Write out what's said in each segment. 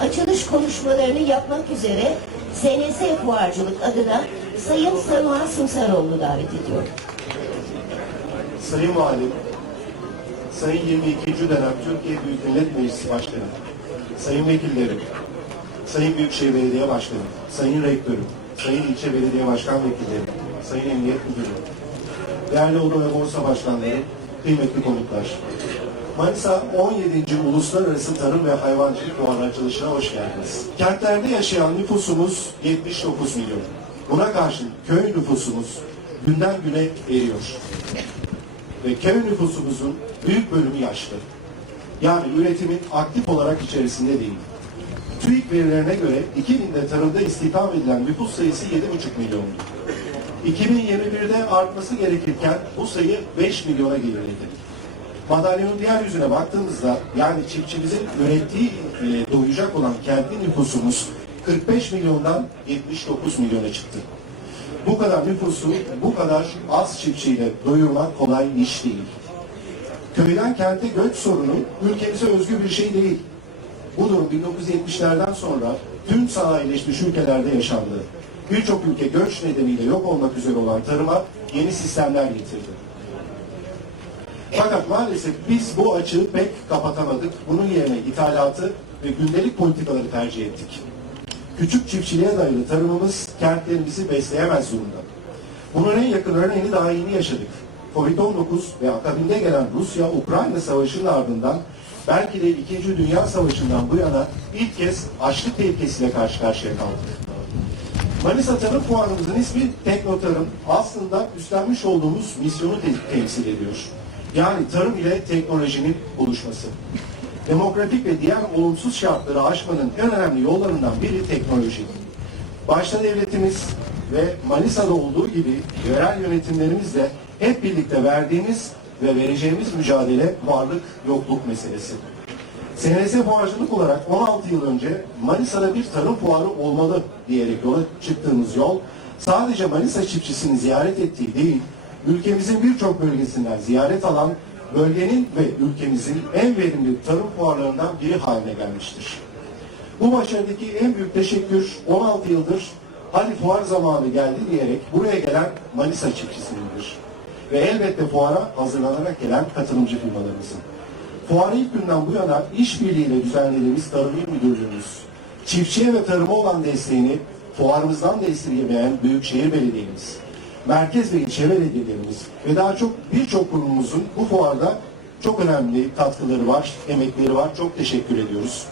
açılış konuşmalarını yapmak üzere SNS Fuarcılık adına Sayın Sema Simsaroğlu davet ediyorum. Sayın Valim, Sayın 22. dönem Türkiye Büyük Millet Meclisi Başkanı, Sayın Vekillerim, Sayın Büyükşehir Belediye Başkanı, Sayın Rektörüm, Sayın İlçe Belediye Başkan Vekilleri, Sayın Emniyet Müdürü, değerli oda ve borsa başkanları, kıymetli konuklar. Manisa 17. Uluslararası Tarım ve Hayvancılık Fuarı açılışına hoş geldiniz. Kentlerde yaşayan nüfusumuz 79 milyon. Buna karşın köy nüfusumuz günden güne eriyor ve köy nüfusumuzun büyük bölümü yaşlı. Yani üretimin aktif olarak içerisinde değil. TÜİK verilerine göre 2000'de tarımda istihdam edilen nüfus sayısı 7,5 milyondu. 2021'de artması gerekirken bu sayı 5 milyona geriledi. Madalyonun diğer yüzüne baktığımızda yani çiftçimizin ürettiği ile doyacak olan kendi nüfusumuz 45 milyondan 79 milyona çıktı. Bu kadar nüfusu bu kadar az çiftçiyle doyurmak kolay iş değil. Köyden kente göç sorunu ülkemize özgü bir şey değil. Bu durum 1970'lerden sonra tüm sanayileşmiş ülkelerde yaşandı. Birçok ülke göç nedeniyle yok olmak üzere olan tarıma yeni sistemler getirdi. Fakat maalesef biz bu açığı pek kapatamadık. Bunun yerine ithalatı ve gündelik politikaları tercih ettik. Küçük çiftçiliğe dayalı tarımımız kentlerimizi besleyemez durumda. Bunun en yakın örneğini daha yeni yaşadık. Covid-19 ve akabinde gelen Rusya-Ukrayna savaşının ardından belki de 2. Dünya Savaşı'ndan bu yana ilk kez açlık tehlikesiyle karşı karşıya kaldık. Manisa Tarım Fuarımızın ismi Teknotarım. Aslında üstlenmiş olduğumuz misyonu te- temsil ediyor. Yani tarım ile teknolojinin buluşması. Demografik ve diğer olumsuz şartları aşmanın en önemli yollarından biri teknoloji. Başta devletimiz ve Manisa'da olduğu gibi yerel yönetimlerimizle hep birlikte verdiğimiz ve vereceğimiz mücadele varlık yokluk meselesi. SNS fuarcılık olarak 16 yıl önce Manisa'da bir tarım fuarı olmalı diyerek yola çıktığımız yol sadece Manisa çiftçisini ziyaret ettiği değil, ülkemizin birçok bölgesinden ziyaret alan bölgenin ve ülkemizin en verimli tarım fuarlarından biri haline gelmiştir. Bu başarıdaki en büyük teşekkür 16 yıldır hadi fuar zamanı geldi diyerek buraya gelen Manisa çiftçisinindir. Ve elbette fuara hazırlanarak gelen katılımcı firmalarımızın. Fuarı ilk günden bu yana işbirliğiyle düzenlediğimiz Tarım İl Müdürlüğümüz, çiftçiye ve tarıma olan desteğini fuarımızdan da esirgemeyen Büyükşehir Belediye'miz, merkez ve ilçe belediyelerimiz ve daha çok birçok kurumumuzun bu fuarda çok önemli katkıları var, emekleri var. Çok teşekkür ediyoruz.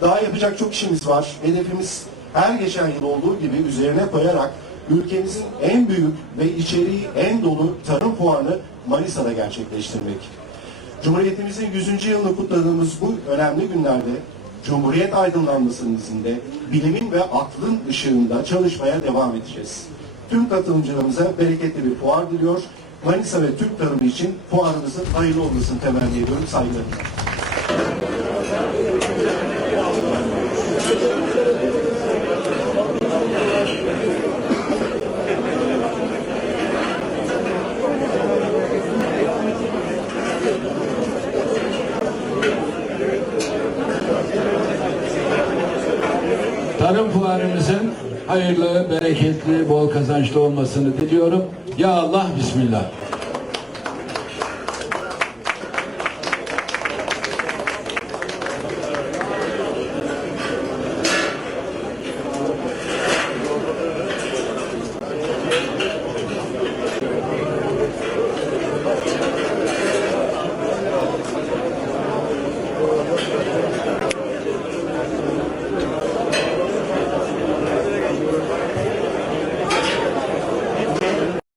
Daha yapacak çok işimiz var. Hedefimiz her geçen yıl olduğu gibi üzerine koyarak ülkemizin en büyük ve içeriği en dolu tarım fuarını Manisa'da gerçekleştirmek. Cumhuriyetimizin 100. yılını kutladığımız bu önemli günlerde Cumhuriyet aydınlanmasının izinde bilimin ve aklın ışığında çalışmaya devam edeceğiz. Tüm katılımcılarımıza bereketli bir fuar diliyor. Manisa ve Türk tarımı için fuarımızın hayırlı olmasını temenni ediyorum. Saygılarımla. Tarım fuarımızın hayırlı, bereketli, bol kazançlı olmasını diliyorum. Ya Allah, Bismillah.